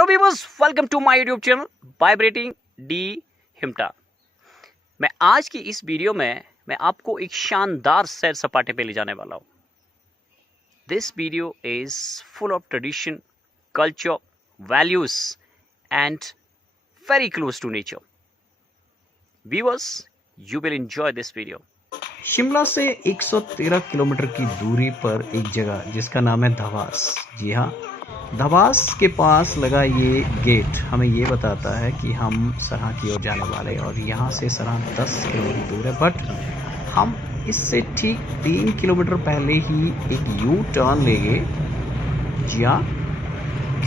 Hello viewers, welcome to my YouTube channel vibrating डी हिमटा। मैं आज की इस वीडियो में मैं आपको एक शानदार सैर सपाटे पे ले जाने वाला हूँ। This video is full of tradition, culture, values and very close to nature. Viewers, you will enjoy this video. Shimla से 113 किलोमीटर की दूरी पर एक जगह जिसका नाम है धवास। जी हाँ, धवास के पास लगा ये गेट हमें ये बताता है कि हम सरहा की ओर जाने वाले हैं और यहाँ से सरहा 10 किलोमीटर दूर है। बट हम इससे ठीक 3 किलोमीटर पहले ही एक यू टर्न लेंगे। जी हाँ,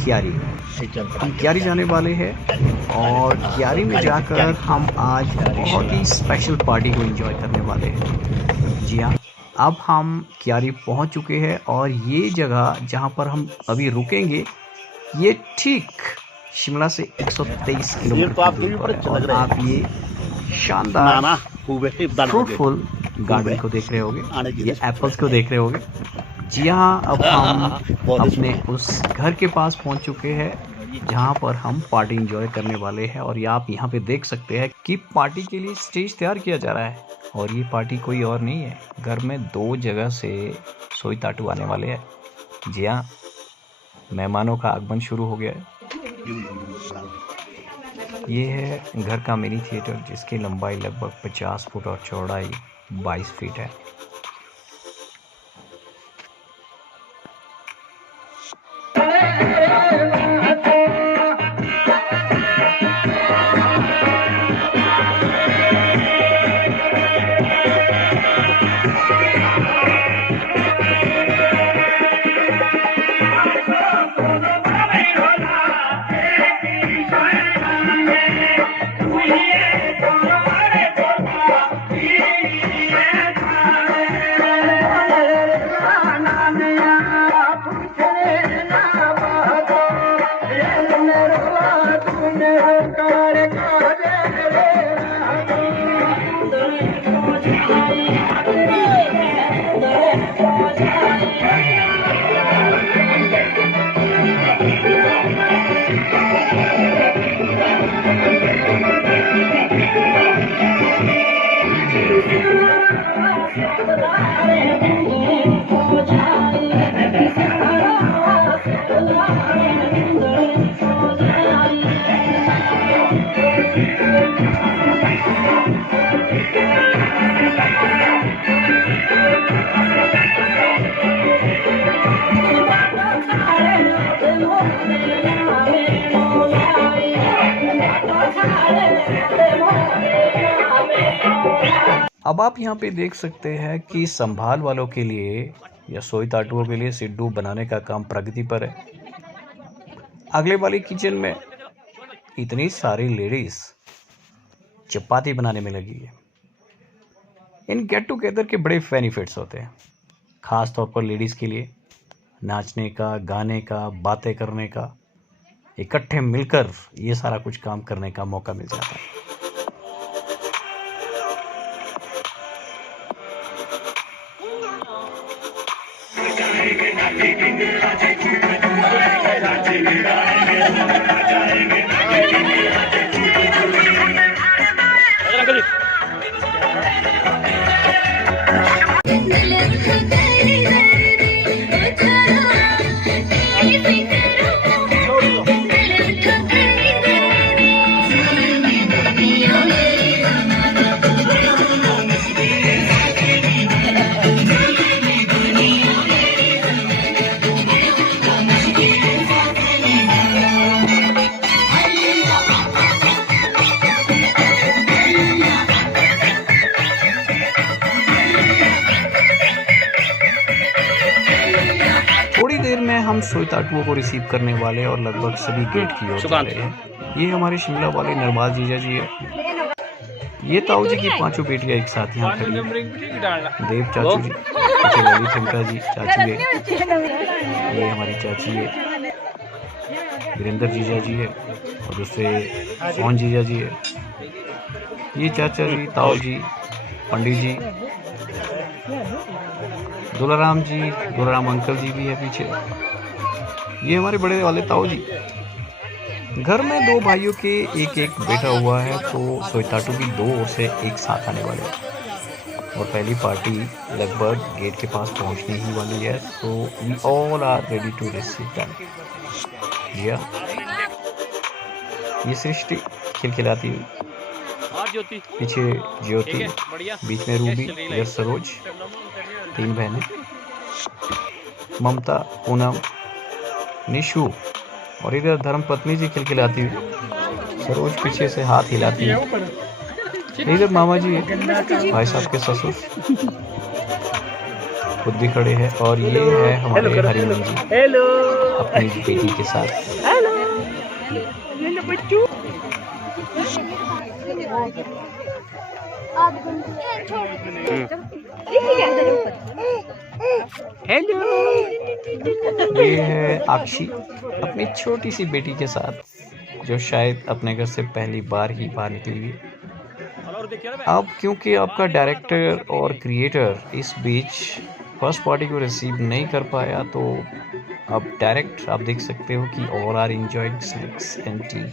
क्यारी। हम क्यारी जाने वाले हैं और क्यारी में जाकर हम आज बहुत ही स्पेशल पार्टी को एंजॉय करने वाले हैं। जी हाँ, अब हम क्यारी पहुंच चुके हैं और ये जगह जहां पर हम अभी रुकेंगे ये ठीक शिमला से 123 किलोमीटर दूर पर है। और आप ये शानदार फ्रूटफुल गार्डन को देख रहे होंगे, ये एप्पल्स को देख रहे होंगे। जी हाँ, अब हम अपने उस घर के पास पहुंच चुके हैं जहां पर हम पार्टी एंजॉय करने वाले हैं। और ये आप यहाँ पे देख सकते हैं कि पार्टी के लिए स्टेज तैयार किया जा रहा है। और ये पार्टी कोई और नहीं है, घर में 2 जगह से सोई ताटू आने वाले हैं। जी हाँ, मेहमानों का आगमन शुरू हो गया है। ये है घर का मिनी थिएटर जिसकी लंबाई लगभग 50 फुट और चौड़ाई 22 फीट है। अब आप यहाँ पे देख सकते हैं कि संभाल वालों के लिए या सोई ताटुओं के लिए सिड्डू बनाने का काम प्रगति पर है। अगले वाली किचन में इतनी सारी लेडीज चपाती बनाने में लगी है। इन गेट टुगेदर के बड़े बेनिफिट्स होते हैं, ख़ास तौर पर लेडीज़ के लिए नाचने का, गाने का, बातें करने का, इकट्ठे मिलकर ये सारा कुछ काम करने का मौका मिल जाता है। थोड़ी देर में हम सोई ताटुओं को रिसीव करने वाले और लगभग सभी गेट की ओर जा रहे हैं। ये हमारे शिमला वाले नरवाल जीजा जी है। ये ताऊ जी की 5 बेटियां एक साथ यहाँ खड़ी हैं। देव चाचू जी, ललित हिमटा जी चाचू है, ये हमारी चाची है, वीरेंद्र जीजा जी है और दूसरे सोहन जीजा जी है। ये चाचा जी, ताऊ जी, पंडित जी, दुलाराम जी, दुलाराम अंकल जी भी है पीछे। ये हमारे बड़े वाले ताऊ जी। घर में दो भाइयों के एक एक बेटा हुआ है, तो सोइताटू भी दो ओर से एक साथ आने वाले हैं और पहली पार्टी लगभग गेट के पास पहुंचने ही वाली है। So we all are ready to receive them. जिया, ये सृष्टि खिलखिलाती हुई, पीछे ज्योति, बीच में रूबी, इधर सरोज, तीन बहनें, ममता, पूनम, निशु और इधर धर्मपत्नी जी खिलखिलाती हुई, सरोज पीछे से हाथ हिलाती है, इधर मामा जी भाई साहब के ससुर खुद भी खड़े हैं और ये है हमारे हरिमन जी अपनी बेटी के साथ। हेलो, ये है अक्षी अपनी छोटी सी बेटी के साथ, जो शायद अपने घर से पहली बार ही बाहर निकली है। अब क्योंकि आपका डायरेक्टर और क्रिएटर इस बीच फर्स्ट पार्टी को रिसीव नहीं कर पाया, तो अब डायरेक्ट आप देख सकते हो कि all are enjoying snacks and tea.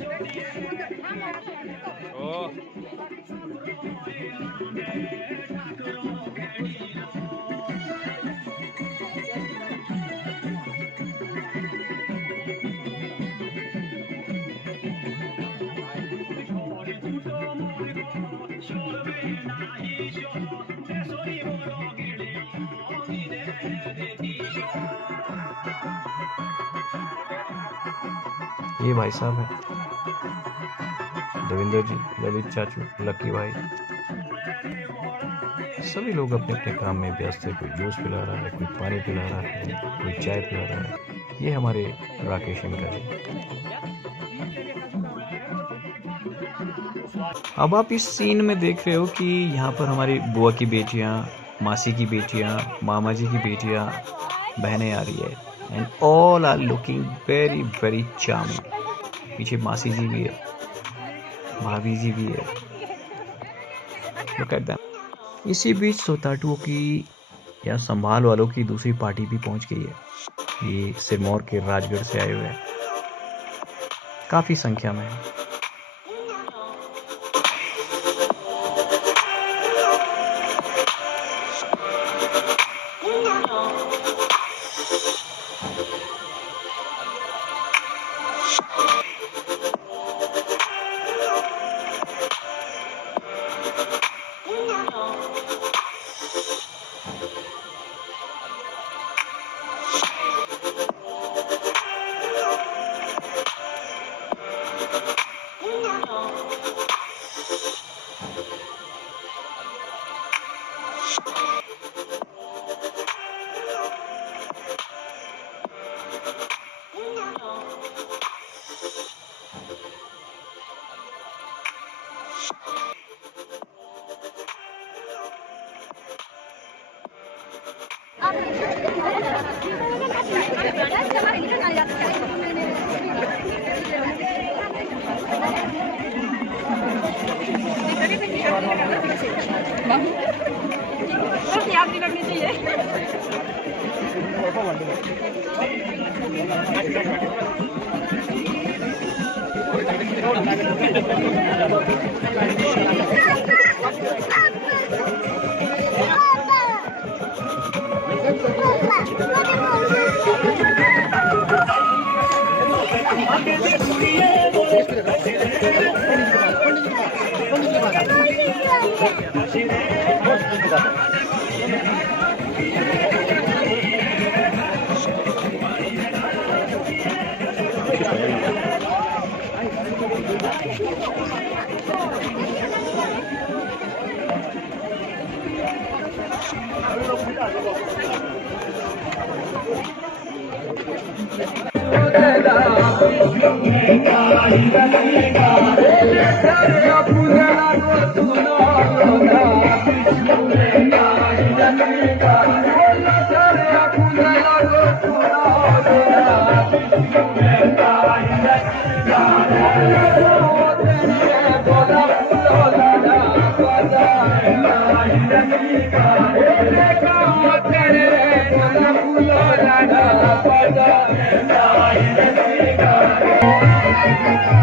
ये भाई साहब है देवेंद्र जी, ललित चाचू, लकी भाई, सभी लोग अपने अपने काम में व्यस्त है। कोई जूस पिला रहा है, कोई पानी पिला रहा है, कोई चाय पिला रहा है। ये हमारे राकेश इनका जी। अब आप इस सीन में देख रहे हो कि यहाँ पर हमारी बुआ की बेटियाँ, मासी की बेटियाँ, मामा जी की बेटियाँ, बहनें आ रही है and all are looking very very charming. पीछे मासी जी भी है, भाभी जी भी है। Look at them. इसी बीच सोइताटुओं की या संभाल वालों की दूसरी पार्टी भी पहुंच गई है। ये सिरमौर के राजगढ़ से आए हुए हैं, काफी संख्या में है। Thank you.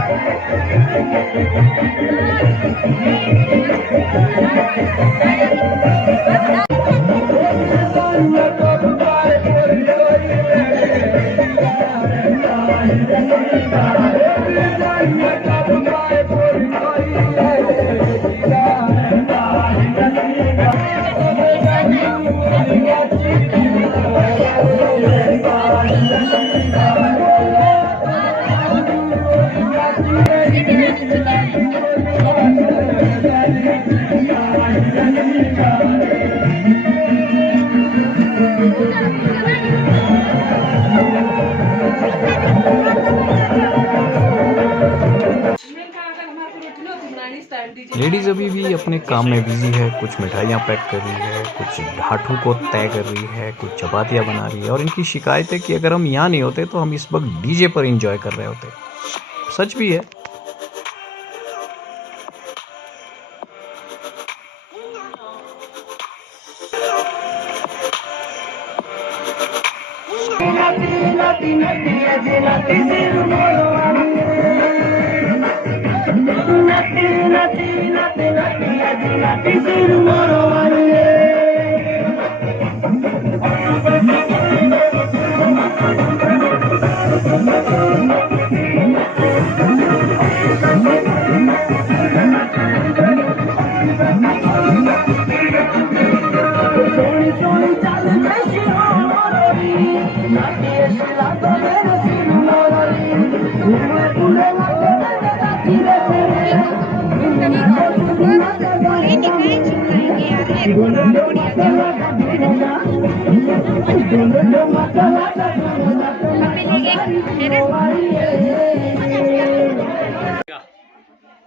लेडीज अभी भी अपने काम में बिजी है, कुछ मिठाइयाँ पैक कर रही है, कुछ ढाठू को तय कर रही है, कुछ चपातियाँ बना रही है। और इनकी शिकायत है कि अगर हम यहाँ नहीं होते तो हम इस वक्त डीजे पर एंजॉय कर रहे होते। सच भी है।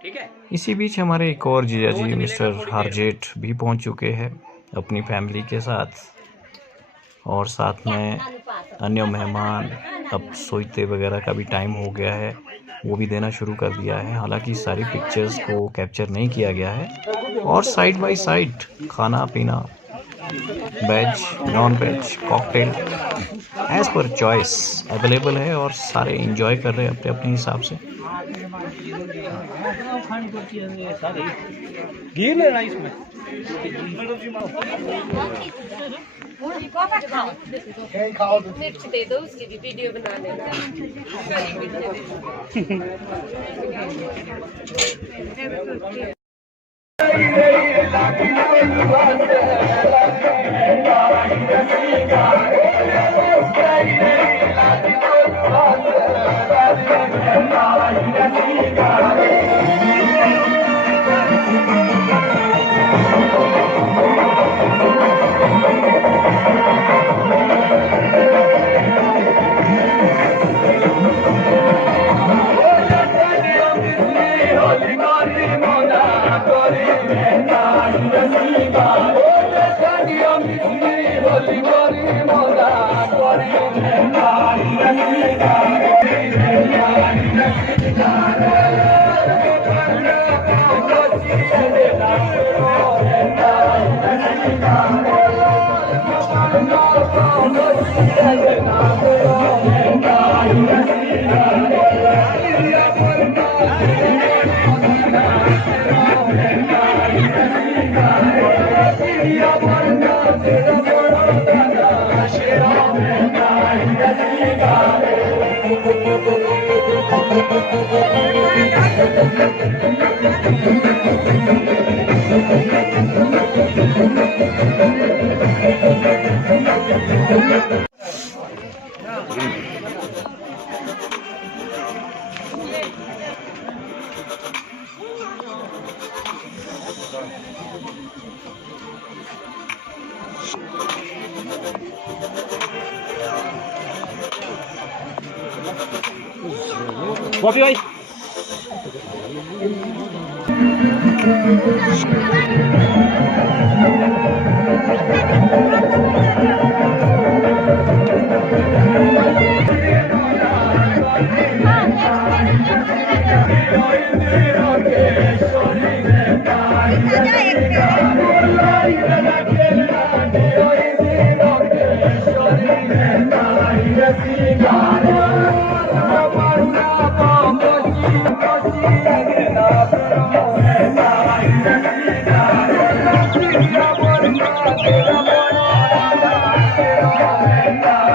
ठीक है। इसी बीच हमारे एक और जीजा जी मिस्टर हारजेठ भी पहुंच चुके हैं अपनी फैमिली के साथ, और साथ में अन्य मेहमान। अब सोते वगैरह का भी टाइम हो गया है, वो भी देना शुरू कर दिया है। हालांकि सारी पिक्चर्स को कैप्चर नहीं किया गया है। और साइड बाय साइड खाना पीना, veg non veg cocktail as per choice available है, और सारे एंजॉय कर रहे हैं अपने अपने हिसाब से। घी लेना इसमें मिर्च दे दो, उसकी भी वीडियो बना लेना। कॉफी भाई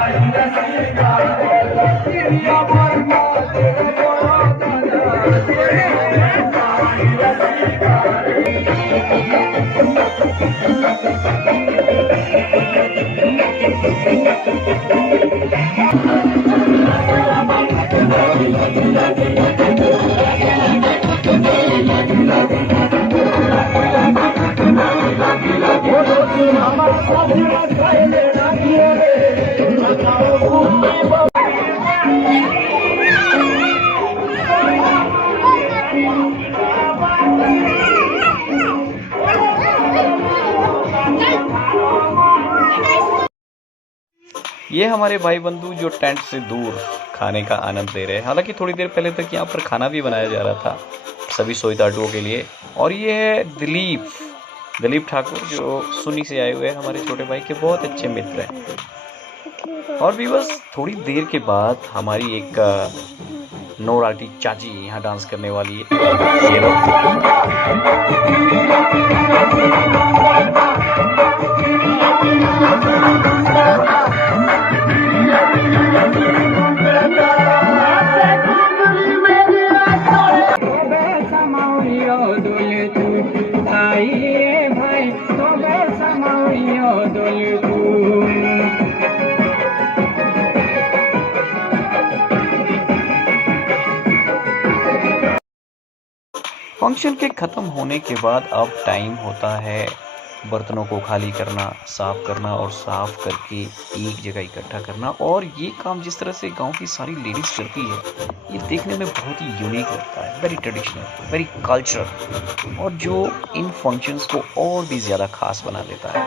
Thank you. ये हमारे भाई बंधु जो टेंट से दूर खाने का आनंद ले रहे हैं। हालांकि थोड़ी देर पहले तक यहाँ पर खाना भी बनाया जा रहा था सभी सोईताटुओं के लिए। और ये है दिलीप ठाकुर जो सुन्नी से आए हुए हैं, हमारे छोटे भाई के बहुत अच्छे मित्र हैं। और भी बस थोड़ी देर के बाद हमारी एक नौराटी चाची यहाँ डांस करने वाली है। ये लो। फंक्शन के ख़त्म होने के बाद अब टाइम होता है बर्तनों को खाली करना, साफ़ करना और साफ़ करके एक जगह इकट्ठा करना। और ये काम जिस तरह से गांव की सारी लेडीज़ करती है, ये देखने में बहुत ही यूनिक लगता है। वेरी ट्रेडिशनल, वेरी कल्चरल, और जो इन फंक्शंस को और भी ज़्यादा खास बना देता है।